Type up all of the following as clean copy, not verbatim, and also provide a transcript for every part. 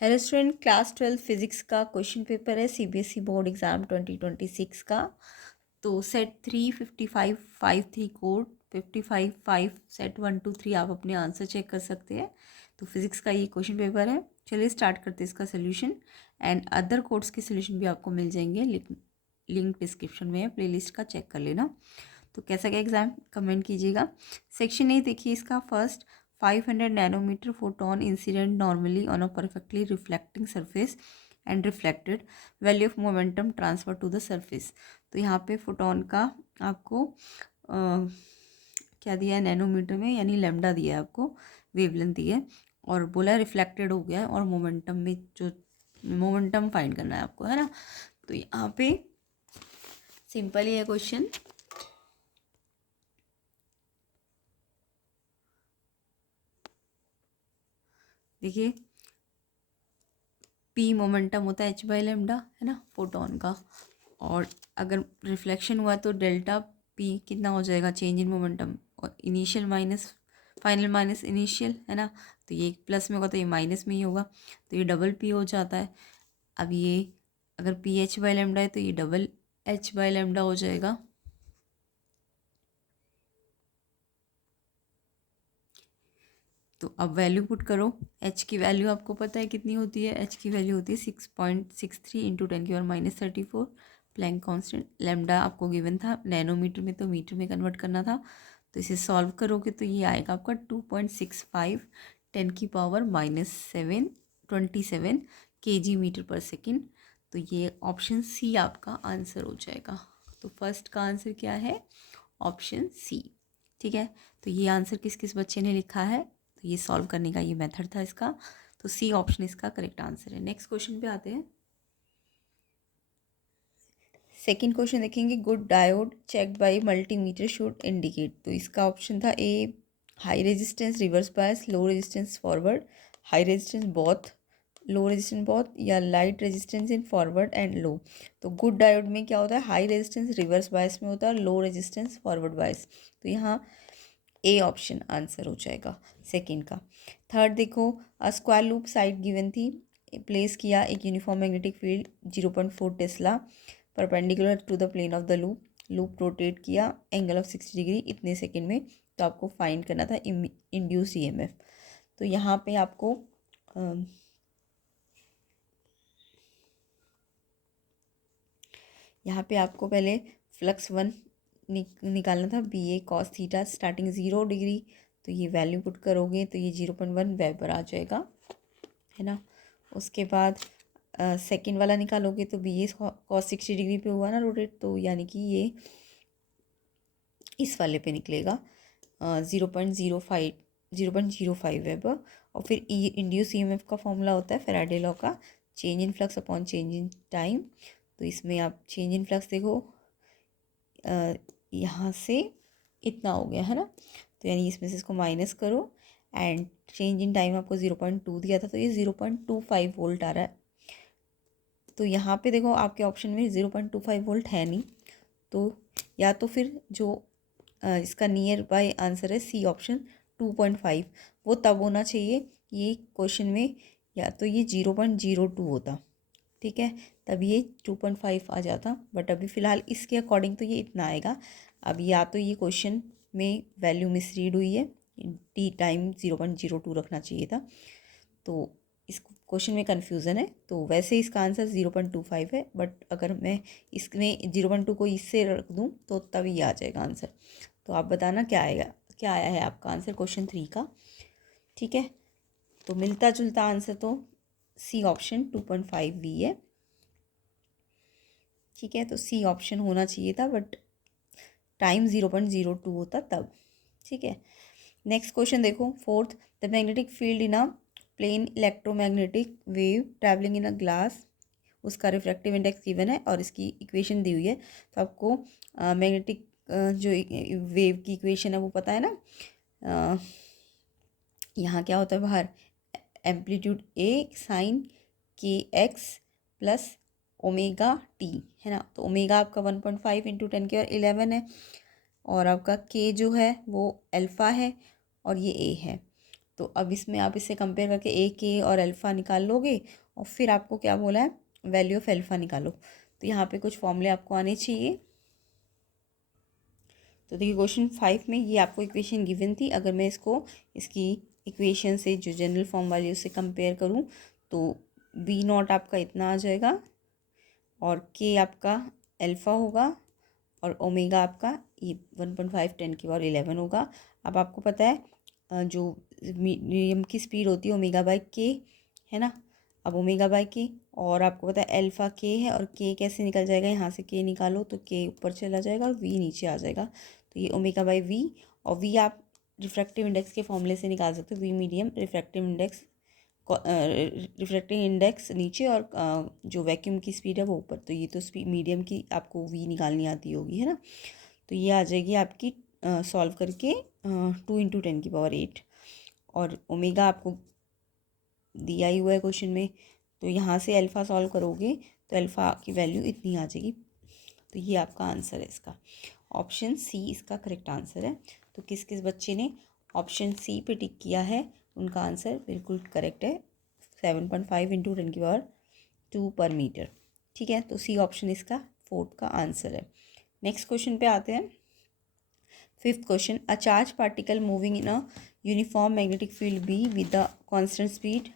Hello student, class 12 physics का question paper है CBSE board exam 2026 का। तो सेट 35553 कोड 555 सेट 1 2 3 आप अपने आंसर चेक कर सकते हैं। तो फिजिक्स का ये क्वेश्चन पेपर है। चलिए स्टार्ट करते हैं इसका सोल्यूशन। एंड अदर कोड्स के सोल्यूशन भी आपको मिल जाएंगे, लिंक डिस्क्रिप्शन में है, प्लेलिस्ट का चेक कर लेना। तो कैसा क्या एग्जाम कमेंट कीजिएगा। सेक्शन ए देखिए इसका first, 500 nanometre photon incident normally on a perfectly reflecting surface and reflected, value of momentum transfer to the surface. तो यहाँ पे फोटोन का आपको क्या दिया है नैनोमीटर में, यानी लेमडा दिया है आपको, वेवलेंथ दी है, और बोला रिफ्लेक्टेड हो गया है, और मोमेंटम में जो मोमेंटम फाइंड करना है आपको, है ना। तो यहाँ पे सिंपल ही है क्वेश्चन। देखिए पी मोमेंटम होता है h/λ, है ना, फोटोन का। और अगर रिफ्लेक्शन हुआ तो डेल्टा पी कितना हो जाएगा, चेंज इन मोमेंटम, और initial minus final minus initial, है ना। तो ये प्लस में होगा तो ये माइनस में ही होगा, तो ये डबल पी हो जाता है। अब ये अगर पी h/λ है तो ये डबल h/λ हो जाएगा। तो अब वैल्यू पुट करो। h की वैल्यू आपको पता है कितनी होती है, h की वैल्यू होती है 6.63 इंटू 10⁻34 प्लैंक कांस्टेंट। लैम्डा आपको गिवन था नैनोमीटर में, तो मीटर में कन्वर्ट करना था। तो इसे सॉल्व करोगे तो ये आएगा आपका 2.65 10⁻7 kg मीटर पर सेकेंड। तो ये ऑप्शन सी आपका आंसर हो जाएगा। तो फर्स्ट का आंसर क्या है, ऑप्शन सी। ठीक है, तो ये आंसर किस किस बच्चे ने लिखा है, तो ये सॉल्व करने का ये मेथड था इसका। तो सी ऑप्शन इसका करेक्ट आंसर है। नेक्स्ट क्वेश्चन पे आते हैं। सेकंड क्वेश्चन देखेंगे, good diode check by multimeter should indicate. तो इसका ऑप्शन था A, high resistance reverse bias, low resistance forward, high resistance both, low resistance both, या light resistance in forward and low. तो good diode में क्या होता है, हाई रेजिस्टेंस रिवर्स बायस में होता है, और लो रेजिस्टेंस फॉरवर्ड बायस। तो यहाँ ए ऑप्शन आंसर हो जाएगा सेकंड का। थर्ड देखो, स्क्वायर लूप साइड गिवन थी, प्लेस किया एक uniform magnetic field 0.4 tesla perpendicular to the plane of the loop, loop rotate किया एंगल ऑफ 60 डिग्री इतने सेकंड में। तो आपको फाइंड करना था इंड्यूस ईएमएफ। तो यहाँ पे आपको पहले फ्लक्स वन निकालना था, बी ए कॉस थीटा स्टार्टिंग 0 डिग्री। तो ये वैल्यू पुट करोगे तो ये 0.1 वेबर आ जाएगा, है ना। उसके बाद सेकंड वाला निकालोगे तो बी ए कॉस 60 डिग्री पे हुआ ना रोटेट, तो यानी कि ये इस वाले पे निकलेगा 0.05 वेबर। और फिर इंड्यूस ईएमएफ का फॉर्मूला होता है फैराडे लॉ का, change in flux upon change in time. तो इसमें आप चेंज इन फ्लक्स देखो, यहाँ से इतना हो गया, है ना। तो यानी इसमें से इसको माइनस करो, एंड चेंज इन टाइम आपको 0.2 दिया था, तो ये 0.25 वोल्ट आ रहा है। तो यहाँ पे देखो आपके ऑप्शन में 0.25 वोल्ट है नहीं, तो या तो फिर जो इसका नियर बाय आंसर है सी ऑप्शन 2.5, वो तब होना चाहिए ये क्वेश्चन में, या तो ये 0.02 होता, ठीक है, तब ये 2.5 आ जाता। बट अभी फ़िलहाल इसके अकॉर्डिंग तो ये इतना आएगा। अब या तो ये क्वेश्चन में वैल्यू मिसरीड हुई है, टी टाइम 0.02 रखना चाहिए था, तो इस क्वेश्चन में कन्फ्यूज़न है। तो वैसे इसका आंसर 0.25 है, बट अगर मैं इसमें 0.2 को इससे रख दूँ तो तब ये आ जाएगा आंसर। तो आप बताना क्या आएगा, क्या आया है आपका आंसर क्वेश्चन 3 का। ठीक है, तो मिलता जुलता आंसर तो सी ऑप्शन 2.5 वी है। ठीक है, तो सी ऑप्शन होना चाहिए था, बट टाइम 0.02 होता तब। ठीक है, नेक्स्ट क्वेश्चन देखो fourth, the magnetic field in a plane electromagnetic wave travelling in a glass, उसका रिफ्रैक्टिव इंडेक्स गिवन है और इसकी इक्वेशन दी हुई है। तो आपको मैग्नेटिक जो वेव की इक्वेशन है वो पता है ना। यहाँ क्या होता है बाहर, एम्पलीट्यूड ए साइन के एक्स प्लस ओमेगा टी, है ना। तो ओमेगा आपका 1.5 इंटू 10⁻11 है, और आपका के जो है वो अल्फ़ा है, और ये ए है। तो अब इसमें आप इससे कंपेयर करके ए के और अल्फ़ा निकाल लोगे और फिर आपको क्या बोला है, वैल्यू ऑफ अल्फ़ा निकालो। तो यहाँ पे कुछ फॉर्मूले आपको आने चाहिए। तो देखिए क्वेश्चन 5 में ये आपको इक्वेशन गिवन थी, अगर मैं इसकी इक्वेशन से जो जनरल फॉर्म वाली उससे कंपेयर करूँ तो बी नॉट आपका इतना आ जाएगा और के आपका अल्फ़ा होगा और ओमेगा आपका ये 1.5 10⁻11 होगा। अब आपको पता है जो मीडियम की स्पीड होती है ओमेगा बाई के, है ना। अब ओमेगा बाई के और आपको पता है अल्फ़ा के है, और के कैसे निकल जाएगा, यहाँ से के निकालो तो के ऊपर चला जाएगा और वी नीचे आ जाएगा। तो ये ओमेगा बाई वी, और वी आप रिफ्रैक्टिव इंडेक्स के फॉर्मूले से निकाल सकते हो। वी मीडियम, रिफ्रैक्टिव इंडेक्स नीचे और जो वैक्यूम की स्पीड है वो ऊपर। तो ये तो स्पीड मीडियम की आपको वी निकालनी आती होगी, है ना। तो ये आ जाएगी आपकी सॉल्व करके 2 × 10⁸ और ओमेगा आपको दिया ही हुआ है क्वेश्चन में। तो यहाँ से अल्फ़ा सॉल्व करोगे तो अल्फ़ा की वैल्यू इतनी आ जाएगी। तो ये आपका आंसर है इसका, ऑप्शन सी इसका करेक्ट आंसर है। तो किस किस बच्चे ने ऑप्शन सी पे टिक किया है उनका आंसर बिल्कुल करेक्ट है, 7.5 × 10⁻2 पर मीटर। ठीक है, तो सी ऑप्शन इसका 4th का आंसर है। नेक्स्ट क्वेश्चन पे आते हैं। 5th question, a charge particle moving in a uniform magnetic field be with the constant speed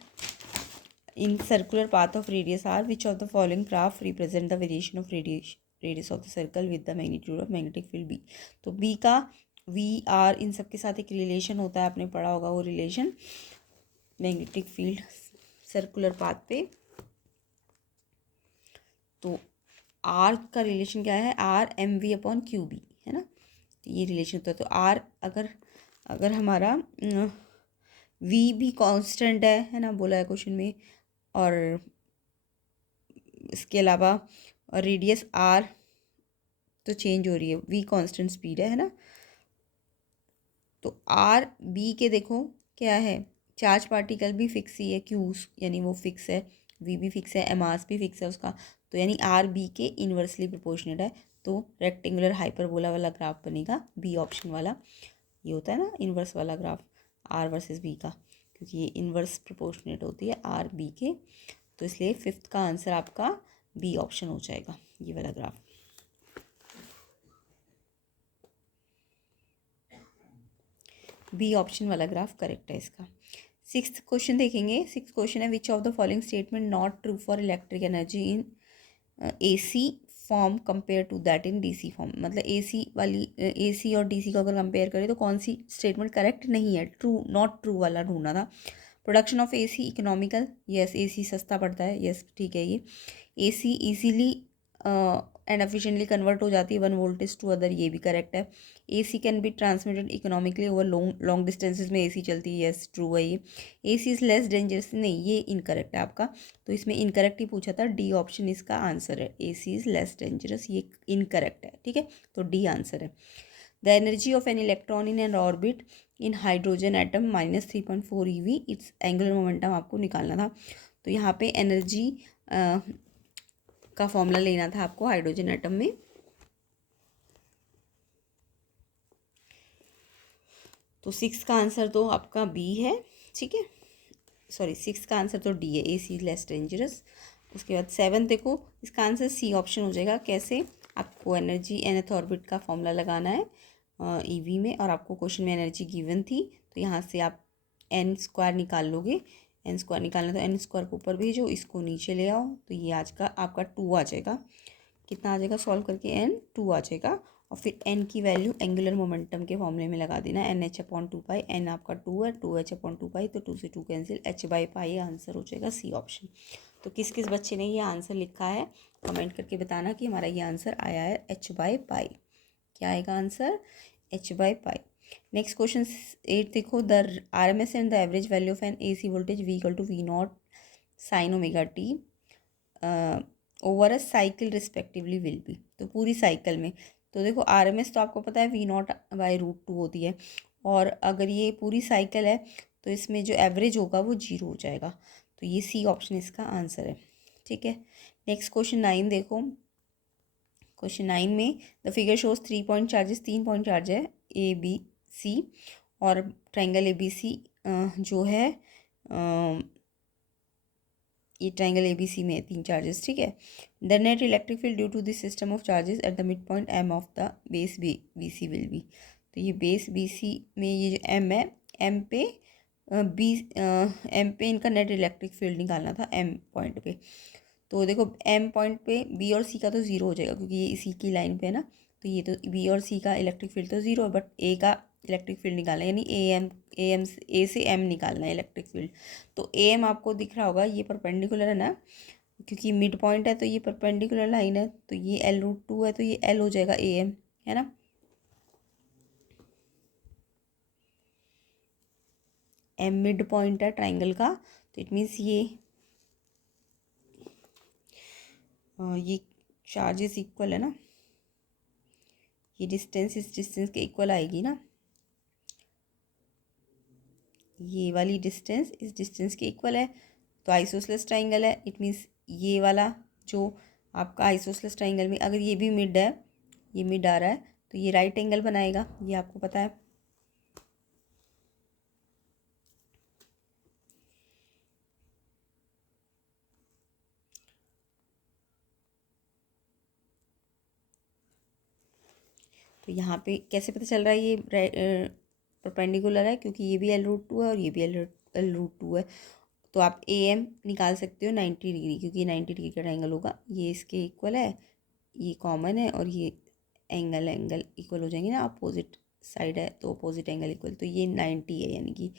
in circular path of radius r, which of the following graph represent the variation of radius of the circle with the magnitude of magnetic field b। तो b का v r इन सब के साथ एक relation होता है, आपने पढ़ा होगा वो relation magnetic field circular path पे। तो r का रिलेशन क्या है, r mv/qb, है ना। तो ये रिलेशन होता है। तो r अगर हमारा v भी कांस्टेंट है ना, बोला है क्वेश्चन में, और इसके अलावा रेडियस आर तो चेंज हो रही है, वी कांस्टेंट स्पीड है ना। तो आर बी के देखो क्या है, चार्ज पार्टिकल भी फिक्स ही है, क्यू यानी वो फिक्स है, वी भी फिक्स है, मास भी फिक्स है उसका। तो यानी आर बी के इन्वर्सली प्रोपोर्शनेट है। तो रेक्टेंगुलर हाइपरबोला वाला ग्राफ बनेगा बी ऑप्शन वाला। ये होता है ना इन्वर्स वाला ग्राफ आर वर्सेस बी का, क्योंकि ये इन्वर्स प्रोपोर्शनेट होती है आर बी के। तो इसलिए 5th का आंसर आपका बी ऑप्शन हो जाएगा, ये वाला ग्राफ। बी ऑप्शन वाला ग्राफ करेक्ट है इसका। 6th क्वेश्चन देखेंगे। 6th क्वेश्चन है, which of the following statement not true for electric energy in AC form compare to that in DC form. मतलब एसी और डीसी को अगर कंपेयर करें तो कौन सी स्टेटमेंट करेक्ट नहीं है, ट्रू नॉट ट्रू वाला ढूंढना था। Production of AC economical, yes AC सस्ता पड़ता है, यस ठीक है। ये AC easily and efficiently convert हो जाती है वन वोल्टेज टू अदर, ये भी करेक्ट है। AC can be transmitted economically over long distances में एसी चलती है, यस ट्रू है ये। एसी इज़ लेस डेंजरस, नहीं ये इनकरेक्ट है आपका। तो इसमें इनकरेक्ट ही पूछा था, डी ऑप्शन इसका आंसर है, एसी इज़ लेस डेंजरस, ये इनकरेक्ट है। ठीक है, तो डी आंसर है। The energy of an electron in an orbit in hydrogen atom -3.4 eV, it's angular momentum आपको निकालना था। तो यहाँ पे एनर्जी का फॉर्मूला लेना था आपको हाइड्रोजन एटम में। तो 6 का आंसर तो आपका बी है, ठीक है, सॉरी 6 का आंसर तो डी है, ए सी लेस डेंजरस। उसके बाद 7 देखो, इसका आंसर सी ऑप्शन हो जाएगा। कैसे, आपको एनर्जी nth ऑर्बिट का फॉर्मूला लगाना है ईवी में, और आपको क्वेश्चन में एनर्जी गिवन थी, तो यहाँ से आप n स्क्वायर निकाल लोगे। n स्क्वायर निकालना तो n स्क्वायर को ऊपर भेजो, इसको नीचे ले आओ, तो ये आज का आपका 2 आ जाएगा। कितना आ जाएगा सॉल्व करके, n 2 आ जाएगा। और फिर n की वैल्यू एंगुलर मोमेंटम के फॉर्मूले में लगा देना, NH/2π, n आपका 2 है, 2H/2π, तो 2 से 2 कैंसिल, H/π आंसर हो जाएगा सी ऑप्शन। तो किस किस बच्चे ने ये आंसर लिखा है कमेंट करके बताना कि हमारा ये आंसर आया है H/π। क्या आएगा आंसर, H/π। नेक्स्ट क्वेश्चन 8 देखो, the RMS and the average value of an AC voltage V = V0 sin ωt over a cycle respectively will be. तो पूरी साइकिल में, तो देखो RMS तो आपको पता है V0/√2 होती है, और अगर ये पूरी साइकिल है तो इसमें जो एवरेज होगा वो 0 हो जाएगा। तो ये सी ऑप्शन इसका आंसर है, ठीक है। नेक्स्ट क्वेश्चन 9 देखो। क्वेश्चन 9 में the figure shows 3 point charges, 3 point charge है ए बी सी, और ट्राइंगल ABC जो है ये ट्राइंगल ABC में 3 चार्जेस, ठीक है। The net electric field due to this system of charges at the midpoint M of the base BC will be. तो ये बेस BC में ये जो M है, M पे M पे इनका नेट इलेक्ट्रिक फील्ड निकालना था M पॉइंट पे। तो देखो M पॉइंट पे B और C का तो ज़ीरो हो जाएगा क्योंकि ये इसी की लाइन पे है ना, तो ये तो B और C का इलेक्ट्रिक फील्ड तो ज़ीरो है, बट A का इलेक्ट्रिक फील्ड निकालना है, यानी A से M निकालना है इलेक्ट्रिक फील्ड। तो AM आपको दिख रहा होगा, ये परपेंडिकुलर है ना, क्योंकि मिड पॉइंट है तो ये परपेंडिकुलर लाइन है, तो ये L√2 है, तो ये L हो जाएगा AM, है ना। M मिड पॉइंट है ट्राइंगल का, तो इट मीन्स ये चार्जेस इक्वल है ना, ये डिस्टेंस इस डिस्टेंस के इक्वल आएगी ना, ये वाली डिस्टेंस इस डिस्टेंस के इक्वल है, तो आइसोसेलेस ट्राइंगल है। इट मीन्स ये वाला जो आपका आइसोसेलेस ट्राइंगल में अगर ये भी मिड है, ये मिड आ रहा है, तो ये राइट एंगल बनाएगा, ये आपको पता है। तो यहाँ पे कैसे पता चल रहा है ये परपेंडिकुलर है, क्योंकि ये भी L√2 है और ये भी L√2 है। तो आप AM निकाल सकते हो 90 डिग्री, क्योंकि 90 डिग्री का ट्राइंगल होगा, ये इसके इक्वल है, ये कॉमन है, और ये एंगल इक्वल हो जाएंगे ना, अपोजिट साइड है तो अपोजिट एंगल इक्वल, तो ये 90 है, यानी कि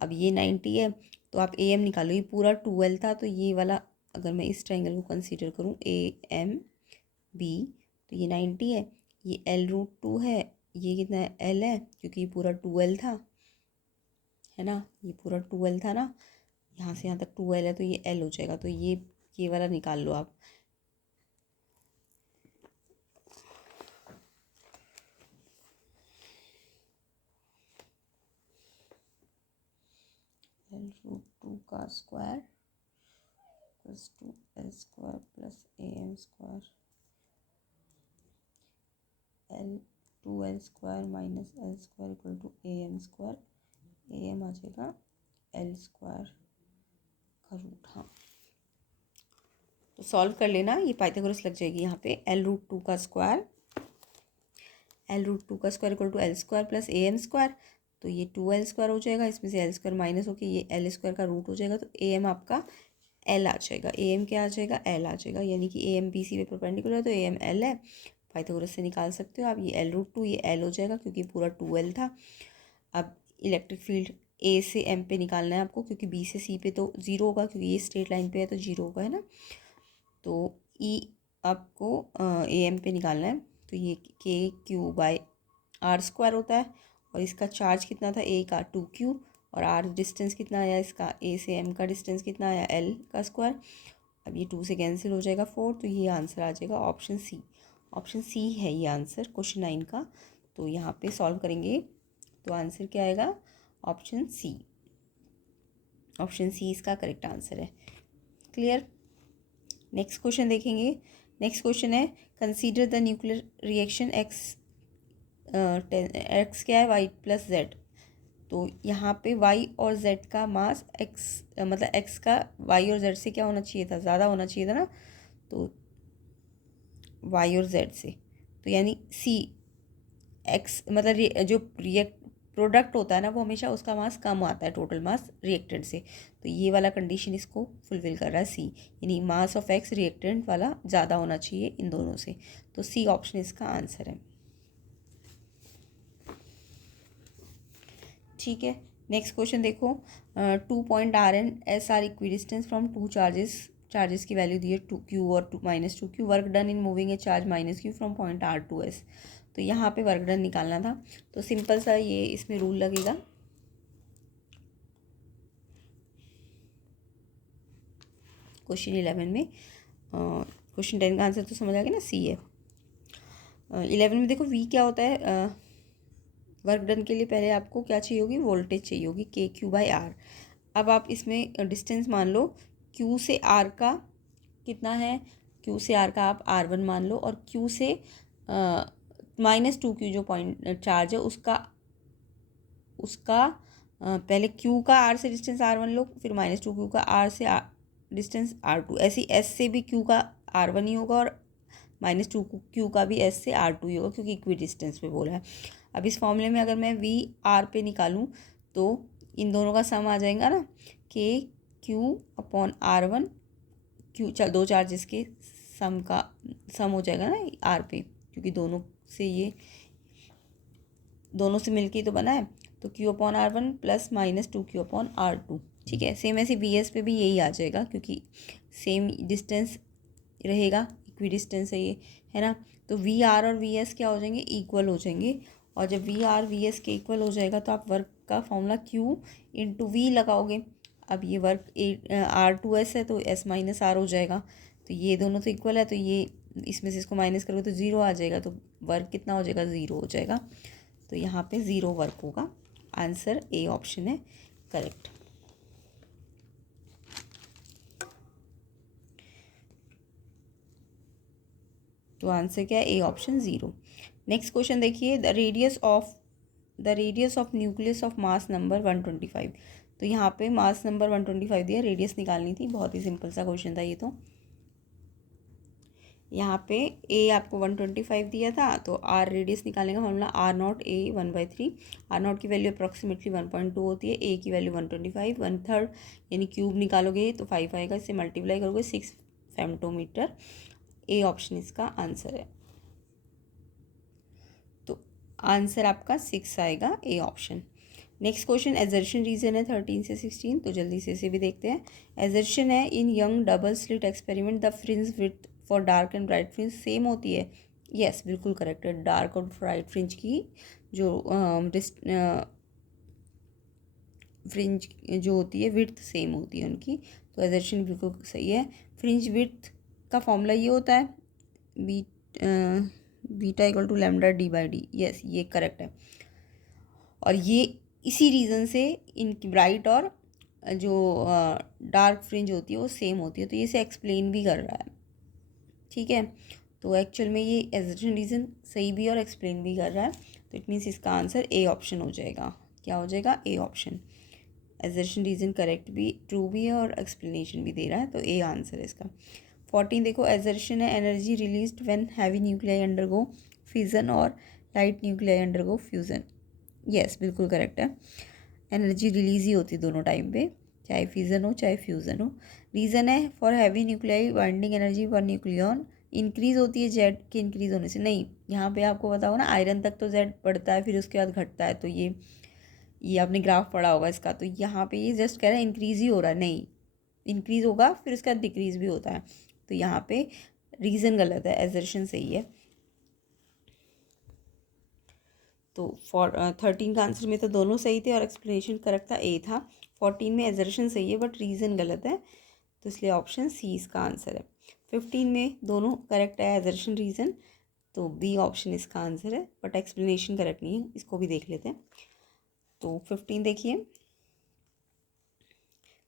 अब ये 90 है, तो आप AM निकालो, ये पूरा 12 था, तो ये वाला अगर मैं इस ट्राइंगल को कंसीडर करूँ AMB, तो ये 90 है, ये L√2 है, ये कितना है L है, क्योंकि ये पूरा 12 था, है ना, ये पूरा 12 था ना, यहाँ से यहाँ तक 12 है, तो ये L हो जाएगा, तो ये वाला निकाल लो आप। L√2 का square plus 2L square plus AM square, L2L square minus L square equal to AM square, AM आ जाएगा L स्क्वायर का रूट। हाँ, तो सॉल्व कर लेना, ये पाइथागोरस लग जाएगी यहाँ पे। L√2 का square equal to L square plus AM square, तो ये 2L स्क्वायर हो जाएगा, इसमें से L स्क्वायर माइनस होकर ये L स्क्वायर का रूट हो जाएगा, तो AM आपका L आ जाएगा। AM क्या आ जाएगा, L आ जाएगा, यानी कि AM BC पे परपेंडिकुलर है, तो AM L है, पाइथागोरस से निकाल सकते हो आप। ये L√2 ये L हो जाएगा, क्योंकि पूरा 2L था। अब इलेक्ट्रिक फील्ड A से M पे निकालना है आपको, क्योंकि B से C पे तो ज़ीरो होगा, क्योंकि ये स्ट्रेट लाइन पे है तो ज़ीरो होगा, है ना। तो E आपको AM पे निकालना है, तो ये KQ/R स्क्वायर होता है, और इसका चार्ज कितना था A का 2Q, और R डिस्टेंस कितना आया इसका, A से M का डिस्टेंस कितना आया L का स्क्वायर। अब ये 2 से कैंसिल हो जाएगा 4, तो ये आंसर आ जाएगा ऑप्शन C है ये आंसर क्वेश्चन 9 का। तो यहाँ पे सॉल्व करेंगे तो आंसर क्या आएगा, ऑप्शन C इसका करेक्ट आंसर है। क्लियर। नेक्स्ट क्वेश्चन देखेंगे। नेक्स्ट क्वेश्चन है consider the nuclear reaction x क्या है, वाई प्लस जेड। तो यहाँ पे y और z का मास मतलब x का y और z से क्या होना चाहिए था, ज़्यादा होना चाहिए था ना, तो y और z से, तो यानी x मतलब जो प्रोडक्ट होता है ना, वो हमेशा उसका मास कम आता है टोटल मास रिएक्टेंट से, तो ये वाला कंडीशन इसको फुलफिल कर रहा है C, यानी मास ऑफ x रिएक्टेंट वाला ज़्यादा होना चाहिए इन दोनों से, तो C ऑप्शन इसका आंसर है। ठीक है। नेक्स्ट क्वेश्चन देखो, 2 point R and S are equidistance from two charges की वैल्यू दी है 2Q और -2Q, work done in moving a charge -Q from point R to S। तो यहाँ पे वर्क डन निकालना था, तो सिंपल सा ये इसमें रूल लगेगा। क्वेश्चन 11 में, क्वेश्चन 10 का आंसर तो समझ आ गया ना, C है। 11 में देखो V क्या होता है, वर्क डन के लिए पहले आपको क्या चाहिए होगी, वोल्टेज चाहिए होगी KQ/R। अब आप इसमें डिस्टेंस मान लो Q से R का कितना है, Q से R का आप R1 मान लो, और Q से -2Q जो पॉइंट चार्ज है उसका पहले Q का R से डिस्टेंस R1 लो, फिर -2Q का R से डिस्टेंस R2। ऐसे S से भी Q का R1 ही होगा और -2Q का भी S से R2 ही होगा, क्योंकि इक्वी डिस्टेंस पे बोला है। अब इस फॉर्मूले में अगर मैं V R पे निकालूं तो इन दोनों का सम आ जाएगा ना, KQ/R1, Q दो चार्जेस के सम का सम हो जाएगा ना R पे, क्योंकि दोनों से मिलके तो बना है। तो Q/R1 प्लस -2Q/R2। ठीक है, सेम ऐसे VS पे भी यही आ जाएगा, क्योंकि सेम डिस्टेंस रहेगा, इक्वी डिस्टेंस है ये, है ना। तो VR और VS क्या हो जाएंगे, इक्वल हो जाएंगे। और जब VR VS के इक्वल हो जाएगा तो आप वर्क का फॉर्मूला Q/V लगाओगे। अब ये वर्क R2S है तो S-R हो जाएगा। तो ये दोनों तो इक्वल है, तो ये इसमें से इसको माइनस करोगे तो ज़ीरो आ जाएगा, तो वर्क कितना हो जाएगा, ज़ीरो हो जाएगा। तो यहाँ पे ज़ीरो वर्क होगा। आंसर ए ऑप्शन है करेक्ट। तो आंसर क्या है, A option zero. Next question देखिए, the radius of nucleus of mass number 125। तो यहाँ पे मास नंबर 125 दिया, रेडियस निकालनी थी। बहुत ही सिंपल सा क्वेश्चन था ये। तो यहाँ पे ए आपको 125 दिया था, तो आर रेडियस निकालने का फॉर्मूला R0 A 1/3। R0 की वैल्यू अप्रॉक्सीमेटली 1.2 होती है, ए की वैल्यू 125, 1/3 यानी क्यूब निकालोगे तो 5 आएगा, इससे मल्टीप्लाई करोगे 6 फेमटोमीटर। ए ऑप्शन इसका आंसर है। तो आंसर आपका 6 आएगा, A option. Next question assertion reason है 13 से 16, तो जल्दी से इसे भी देखते हैं। एजर्शन है, in Young double slit experiment the fringe width for dark and bright fringe same होती है। यस, बिल्कुल करेक्ट है। डार्क और ब्राइट फ्रिंज की जो फ्रिंज जो होती है विड्थ सेम होती है उनकी। तो एजर्शन बिल्कुल सही है। फ्रिंज विड्थ का फॉर्मूला ये होता है, beta equal to lambda D/D। Yes, ये करेक्ट है। और ये इसी रीज़न से इनकी ब्राइट और जो डार्क फ्रिंज होती है वो सेम होती है, तो ये इसे एक्सप्लेन भी कर रहा है। ठीक है, तो एक्चुअल में ये एजर्शन रीज़न सही भी और एक्सप्लेन भी कर रहा है। तो इट मीन्स इसका आंसर ए ऑप्शन हो जाएगा। क्या हो जाएगा, A option. Assertion reason correct भी, ट्रू भी है और एक्सप्लेनेशन भी दे रहा है, तो ए आंसर है इसका। 14 देखो, एजर्शन है, energy released when heavy nuclei undergo fission और light nuclei undergo fusion. Yes, बिल्कुल करेक्ट है। एनर्जी रिलीज ही होती है दोनों टाइम पे, चाहे फिजन हो चाहे फ्यूज़न हो। रीज़न है, for heavy nuclei binding energy per nucleon increase होती है जेड के इंक्रीज होने से। नहीं, यहाँ पे आपको पता हो ना, आयरन तक तो जेड बढ़ता है, फिर उसके बाद घटता है। तो ये आपने ग्राफ पढ़ा होगा इसका। तो यहाँ पे ये जस्ट कह रहा है इंक्रीज ही हो रहा है, नहीं, इंक्रीज होगा फिर उसके बाद डिक्रीज भी होता है। तो यहाँ पे रीज़न गलत है, एजर्शन सही है। तो 13 का आंसर में तो दोनों सही थे और एक्सप्लेनेशन करेक्ट था, ए था। 14 में एजर्शन सही है बट रीज़न गलत है, तो इसलिए ऑप्शन सी इसका आंसर है। 15 में दोनों करेक्ट है, एजर्शन रीज़न, तो बी ऑप्शन इसका आंसर है, बट एक्सप्लेनेशन करेक्ट नहीं है। इसको भी देख लेते हैं। तो 15 देखिए,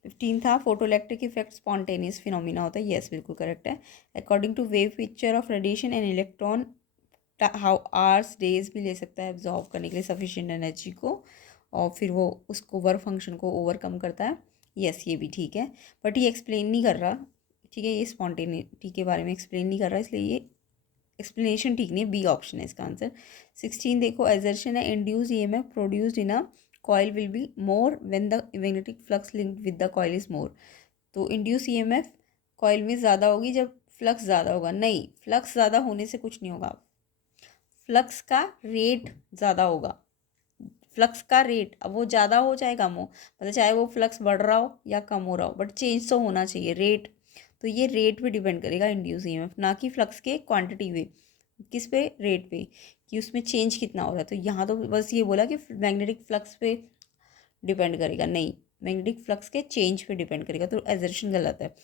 15 था, फोटोइलेक्ट्रिक इफेक्ट स्पॉन्टेनियस फिनोमिना होता है। येस, बिल्कुल करेक्ट है। According to wave picture of radiation and electron how hours days भी ले सकता है एब्जॉर्व करने के लिए सफिशिएंट एनर्जी को, और फिर वो उसको वर्क फंक्शन को ओवरकम करता है। यस, ये भी ठीक है, बट ये एक्सप्लेन नहीं कर रहा। ठीक है, ये स्पॉन्टेनिटी के बारे में एक्सप्लेन नहीं कर रहा, इसलिए ये एक्सप्लेनेशन ठीक नहीं है। बी ऑप्शन है इसका आंसर। 16 देखो, एजर्शन है, induce EMF produced in a coil will be more when the magnetic flux linked with the coil is more. तो इंड्यूस EMF कॉइल में ज़्यादा होगी जब फ्लक्स ज़्यादा होगा। नहीं, फ्लक्स ज़्यादा होने से कुछ नहीं होगा, फ्लक्स का रेट ज़्यादा होगा। फ्लक्स का रेट, अब वो ज़्यादा हो चाहे कम हो, मतलब चाहे वो फ्लक्स बढ़ रहा हो या कम हो रहा हो, बट चेंज तो होना चाहिए, रेट। तो ये रेट पे डिपेंड करेगा इंड्यूस EMF, ना कि फ्लक्स के क्वांटिटी पे। किस पे, रेट पे, कि उसमें चेंज कितना हो रहा है। तो यहाँ तो बस ये बोला कि मैग्नेटिक फ्लक्स पे डिपेंड करेगा, नहीं, मैग्नेटिक फ्लक्स के चेंज पे डिपेंड करेगा, तो एजर्शन गलत है।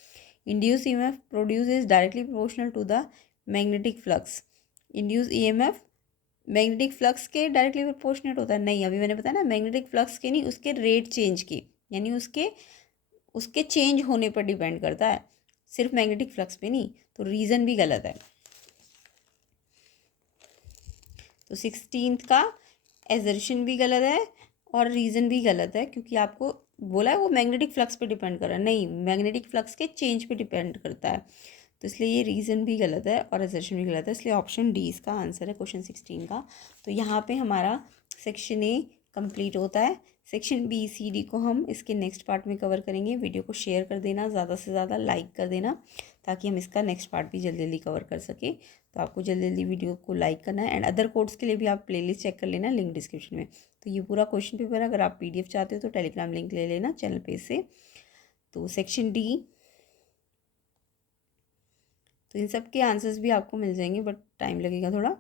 Induce EMF produce is directly proportional to the magnetic flux. Induce EMF magnetic flux के डायरेक्टली प्रोपोर्शनेट होता है। नहीं, अभी मैंने बताया ना, मैग्नेटिक फ्लक्स के नहीं, उसके रेट चेंज की, यानी उसके चेंज होने पर डिपेंड करता है, सिर्फ मैग्नेटिक फ्लक्स पे नहीं। तो रीज़न भी गलत है। तो 16 का एजर्शन भी गलत है और रीज़न भी गलत है, क्योंकि आपको बोला है वो मैग्नेटिक फ्लक्स पे डिपेंड कर रहा है, नहीं, मैग्नेटिक फ्लक्स के चेंज पे डिपेंड करता है। तो इसलिए ये रीज़न भी गलत है और असर्शन भी गलत है, इसलिए ऑप्शन डी इसका आंसर है क्वेश्चन 16 का। तो यहाँ पे हमारा सेक्शन ए कंप्लीट होता है। सेक्शन बी सी डी को हम इसके नेक्स्ट पार्ट में कवर करेंगे। वीडियो को शेयर कर देना, ज़्यादा से ज़्यादा लाइक कर देना, ताकि हम इसका नेक्स्ट पार्ट भी जल्दी जल्दी कवर कर सकें। तो आपको जल्दी जल्दी वीडियो को लाइक करना है, एंड अदर कोड्स के लिए भी आप प्लेलिस्ट चेक कर लेना, लिंक डिस्क्रिप्शन में। तो ये पूरा क्वेश्चन पेपर, अगर आप PDF चाहते हो तो टेलीग्राम लिंक ले लेना चैनल पे से। तो सेक्शन डी, तो इन सब के आंसर्स भी आपको मिल जाएंगे, बट टाइम लगेगा थोड़ा।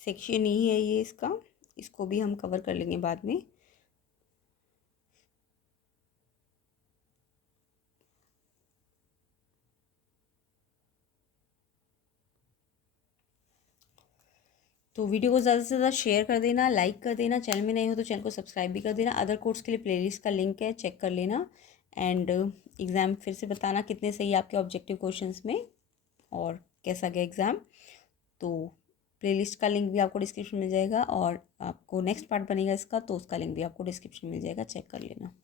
सेक्शन ई है ये इसका, इसको भी हम कवर कर लेंगे बाद में। तो वीडियो को ज़्यादा से ज़्यादा शेयर कर देना, लाइक कर देना, चैनल में नए हो तो चैनल को सब्सक्राइब भी कर देना। अदर कोर्स के लिए प्लेलिस्ट का लिंक है, चेक कर लेना। एंड एग्ज़ाम फिर से बताना कितने सही आपके ऑब्जेक्टिव क्वेश्चंस में और कैसा गया एग्ज़ाम। तो प्लेलिस्ट का लिंक भी आपको डिस्क्रिप्शन मिल जाएगा, और आपको नेक्स्ट पार्ट बनेगा इसका, तो उसका लिंक भी आपको डिस्क्रिप्शन मिल जाएगा, चेक कर लेना।